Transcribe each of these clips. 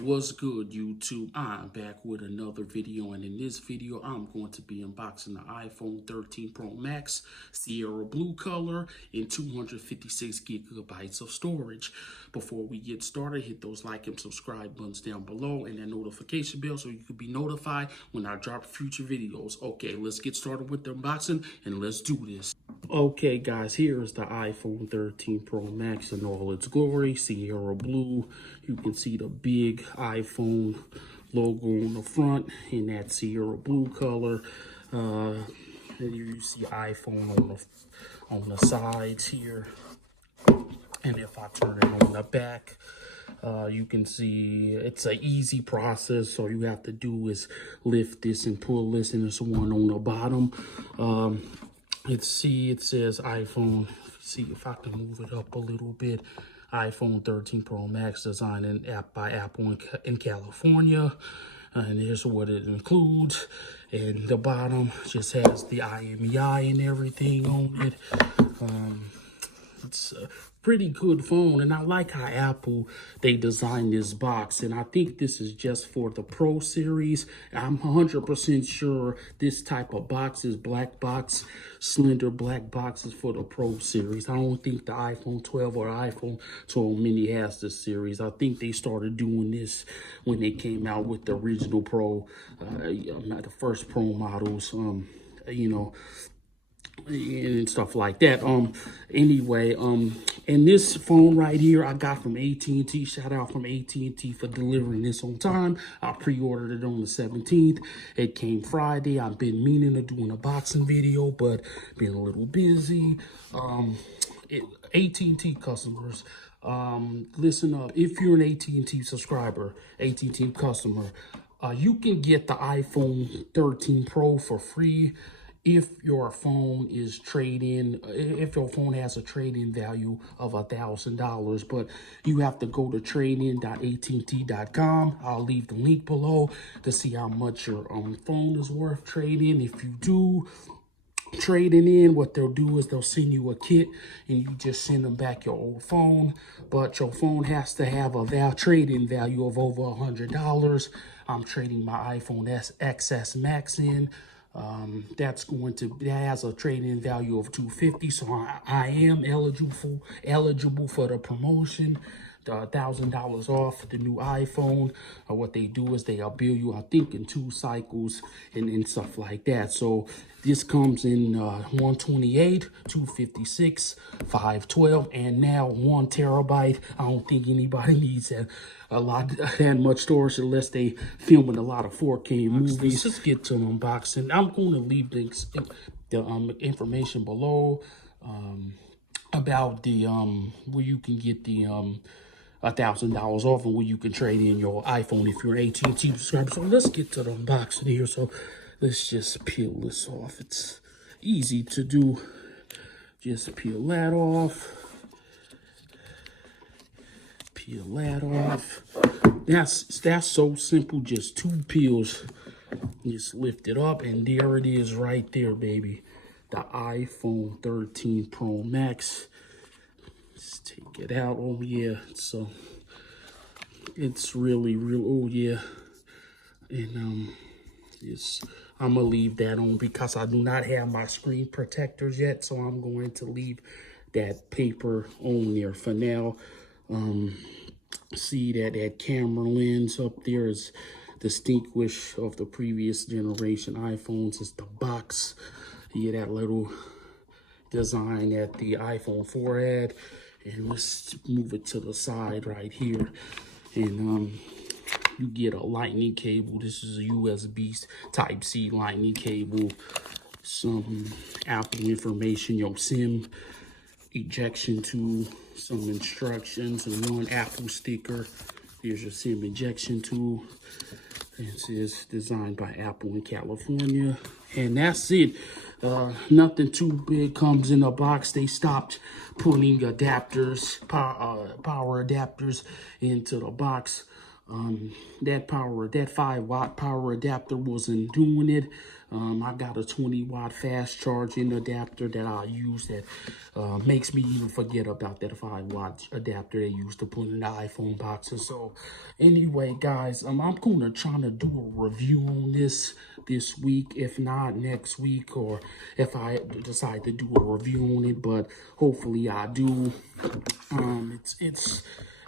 What's good, YouTube? I'm back with another video, and in this video I'm going to be unboxing the iPhone 13 Pro Max Sierra blue color and 256 gigabytes of storage. Before we get started, hit those like and subscribe buttons down below and that notification bell so you can be notified when I drop future videos. Okay, let's get started with the unboxing and let's do this. Okay guys, here is the iPhone 13 Pro Max in all its glory, Sierra blue. You can see the big iPhone logo on the front in that Sierra blue color. You see iPhone on the sides here. And if I turn it on the back, you can see it's an easy process. So you have to do is lift this and pull this, and there's one on the bottom. It says iPhone. See if I can move it up a little bit. iPhone 13 Pro Max designed by Apple in California. And here's what it includes. And the bottom just has the IMEI and everything on it. It's a pretty good phone, and I like how Apple, they designed this box, and I think this is just for the Pro series. I'm 100% sure this type of box is black box, slender black boxes for the Pro series. I don't think the iPhone 12 or iPhone 12 mini has this series. I think they started doing this when they came out with the original Pro, not the first Pro models, you know, and stuff like that. Anyway, and this phone right here I got from AT&T. Shout out from AT&T for delivering this on time. I pre-ordered it on the 17th. It came Friday. I've been meaning to do an unboxing video, but been a little busy. AT&T customers, listen up. If you're an AT&T subscriber, AT&T customer, you can get the iPhone 13 Pro for free if your phone is if your phone has a trade-in value of $1,000. But you have to go to tradein.att.com. I'll leave the link below to see how much your phone is worth trading. If you do trading in, what they'll do is they'll send you a kit and you just send them back your old phone, but your phone has to have a trade-in value of over $100. I'm trading my iPhone XS Max in. That has a trade-in value of $250, so I am eligible for the promotion, the $1,000 off the new iPhone. What they do is they'll bill you, I think, in 2 cycles and stuff like that. So this comes in 128, 256, 512, and now 1 terabyte. I don't think anybody needs that much storage unless they filming a lot of 4K movies. Let's get to unboxing. I'm going to leave the information below about the where you can get the $1,000 off and where you can trade in your iPhone if you're an AT&T subscriber. So let's get to the unboxing here. So let's just peel this off. It's easy to do. Just peel that off. Peel that off. That's so simple. Just 2 peels. Just lift it up, and there it is right there, baby. The iPhone 13 Pro Max. Let's take it out. Oh yeah, so it's really real. Oh yeah, and I'm gonna leave that on because I do not have my screen protectors yet, so I'm going to leave that paper on there for now. See that camera lens up there is distinguished of the previous generation iPhones. It's the box. You get that little design that the iPhone 4 had. And let's move it to the side right here. And you get a lightning cable. This is a USB Type-C lightning cable. Some Apple information, your SIM ejection tool, some instructions, and 1 Apple sticker. Here's your SIM ejection tool. It says designed by Apple in California. And that's it. Nothing too big comes in a box. They stopped putting adapters, power adapters into the box that 5-watt power adapter wasn't doing it. I got a 20-watt fast charging adapter that I use that makes me even forget about that 5-watt adapter they used to put in the iPhone boxes. So anyway, guys, I'm gonna try to do a review on this week, if not next week, or if I decide to do a review on it, but hopefully I do.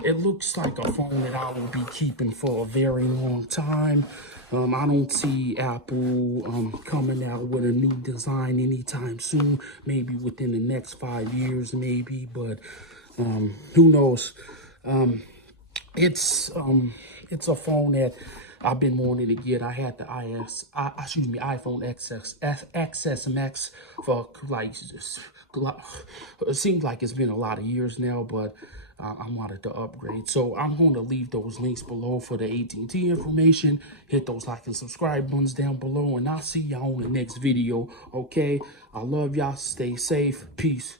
It looks like a phone that I will be keeping for a very long time. I don't see Apple coming out with a new design anytime soon. Maybe within the next 5 years, maybe, but who knows? It's it's a phone that I've been wanting to get. I had the iPhone XS Max for like it seems like it's been a lot of years now, but I wanted to upgrade. So I'm going to leave those links below for the AT&T information. Hit those like and subscribe buttons down below, and I'll see y'all on the next video. Okay, I love y'all. Stay safe. Peace.